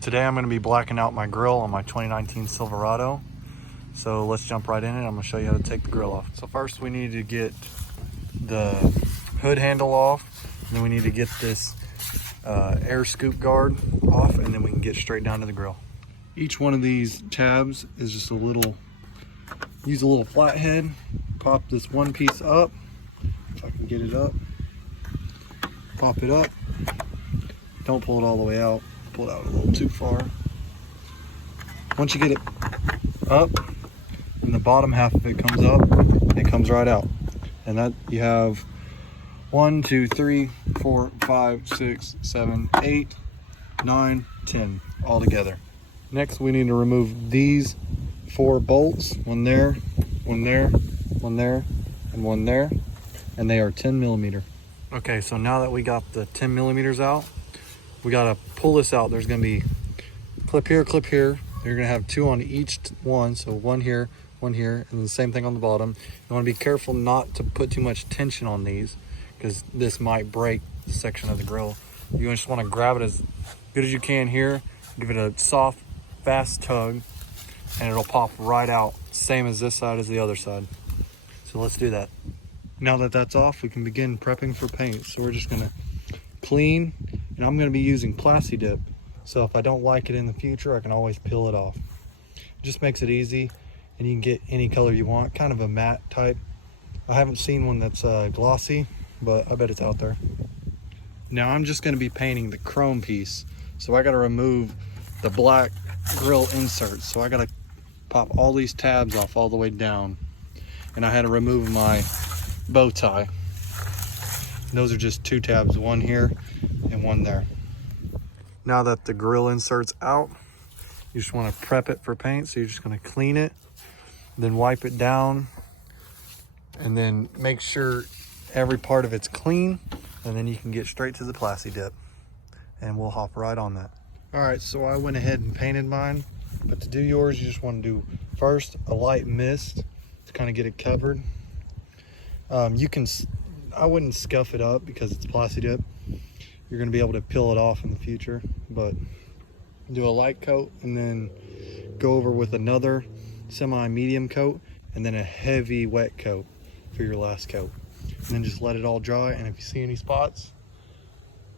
Today I'm going to be blacking out my grill on my 2019 Silverado. So let's jump right in it. I'm going to show you how to take the grill off. So first we need to get the hood handle off, and then we need to get this air scoop guard off, and then we can get straight down to the grill. Each one of these tabs is just use a little flathead, pop this one piece up, if I can get it up, pop it up, don't pull it all the way out, pull it out a little too far. Once you get it up and the bottom half of it comes up, it comes right out. And that you have 1, 2, 3, 4, 5, 6, 7, 8, 9, 10 all together. Next we need to remove these 4 bolts, one there, one there, one there, and one there, and they are 10 millimeter. Okay, so now that we got the 10 millimeters out, we gotta pull this out. There's gonna be clip here, clip here. You're gonna have 2 on each one, so one here, and the same thing on the bottom. You wanna be careful not to put too much tension on these, because this might break the section of the grill. You just wanna grab it as good as you can here, give it a soft, fast tug, and it'll pop right out, same as this side as the other side. So let's do that. Now that that's off, we can begin prepping for paint. So we're just gonna clean, and I'm gonna be using Plasti dip. So if I don't like it in the future, I can always peel it off. It just makes it easy, and you can get any color you want, kind of a matte type. I haven't seen one that's glossy, but I bet it's out there. Now I'm just gonna be painting the chrome piece. So I gotta remove the black grill inserts. So I gotta pop all these tabs off all the way down. And I had to remove my bow tie. Those are just 2 tabs, one here and one there. Now that the grill insert's out, you just want to prep it for paint. So you're just going to clean it, then wipe it down, and then make sure every part of it's clean, and then you can get straight to the Plasti dip, and we'll hop right on that. All right, so I went ahead and painted mine, but to do yours, you just want to do first a light mist to kind of get it covered. I wouldn't scuff it up because it's Plasti dip. You're going to be able to peel it off in the future, but do a light coat and then go over with another semi-medium coat and then a heavy wet coat for your last coat. And then just let it all dry, and if you see any spots,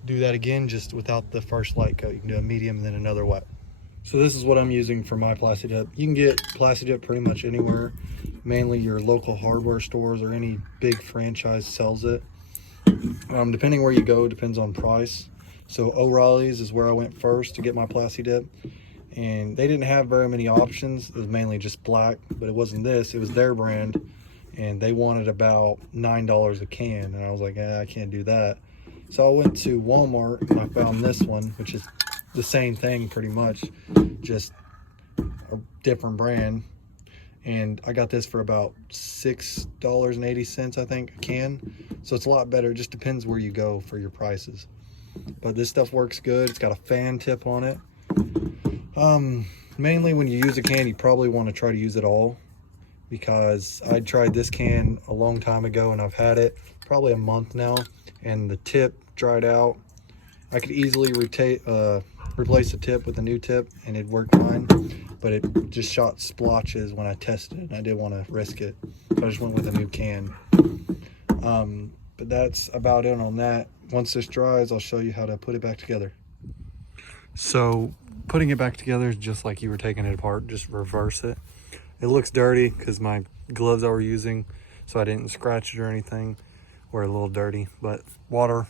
do that again, just without the first light coat. You can do a medium and then another wet. So this is what I'm using for my Plasti dip. You can get Plasti dip pretty much anywhere. Mainly your local hardware stores or any big franchise sells it. Depending where you go, depends on price. So O'Reilly's is where I went first to get my Plasti dip, and they didn't have very many options. It was mainly just black, but it wasn't this, it was their brand, and they wanted about $9 a can, and I was like, I can't do that. So I went to Walmart and I found this one, which is the same thing pretty much, just a different brand. And I got this for about $6.80, I think, a can. So it's a lot better. It just depends where you go for your prices. But this stuff works good. It's got a fan tip on it. Mainly when you use a can, you probably want to try to use it all, because I tried this can a long time ago and I've had it probably a month now, and the tip dried out. I could easily replace the tip with a new tip and it worked fine, but it just shot splotches when I tested it, and I didn't want to risk it, so I just went with a new can. But that's about it on that. Once this dries, I'll show you how to put it back together. So putting it back together is just like you were taking it apart, just reverse it. It looks dirty because my gloves I were using, so I didn't scratch it or anything, were a little dirty, but water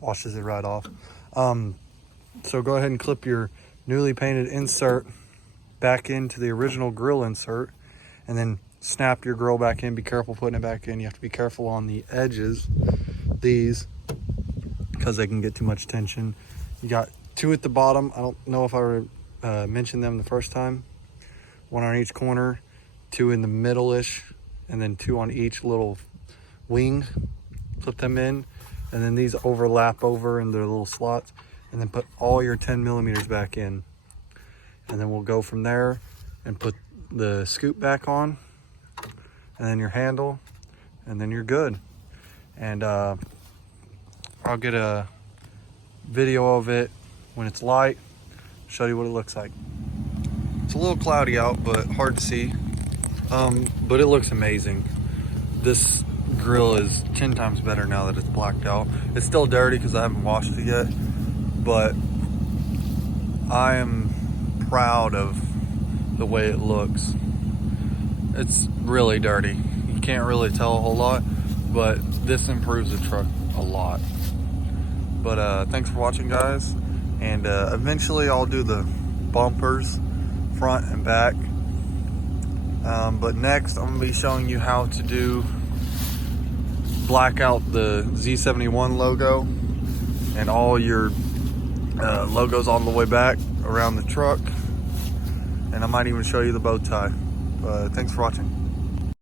washes it right off. So go ahead and clip your newly painted insert back into the original grill insert, and then snap your grill back in. Be careful putting it back in. You have to be careful on the edges, these, because they can get too much tension. You got 2 at the bottom. I don't know if I mentioned them the first time. 1 on each corner, 2 in the middle-ish, and then 2 on each little wing. Flip them in, and then these overlap over in their little slots, and then put all your 10 millimeters back in. And then we'll go from there and put the scoop back on, and then your handle, and then you're good. And I'll get a video of it when it's light, show you what it looks like. It's a little cloudy out, but hard to see. But it looks amazing. This grill is 10 times better now that it's blacked out. It's still dirty because I haven't washed it yet, but I am proud of the way it looks. It's really dirty. You can't really tell a whole lot, but this improves the truck a lot. But thanks for watching, guys, and eventually I'll do the bumpers front and back, but next I'm gonna be showing you how to black out the Z71 logo and all your logos all the way back around the truck, and I might even show you the bow tie. Thanks for watching.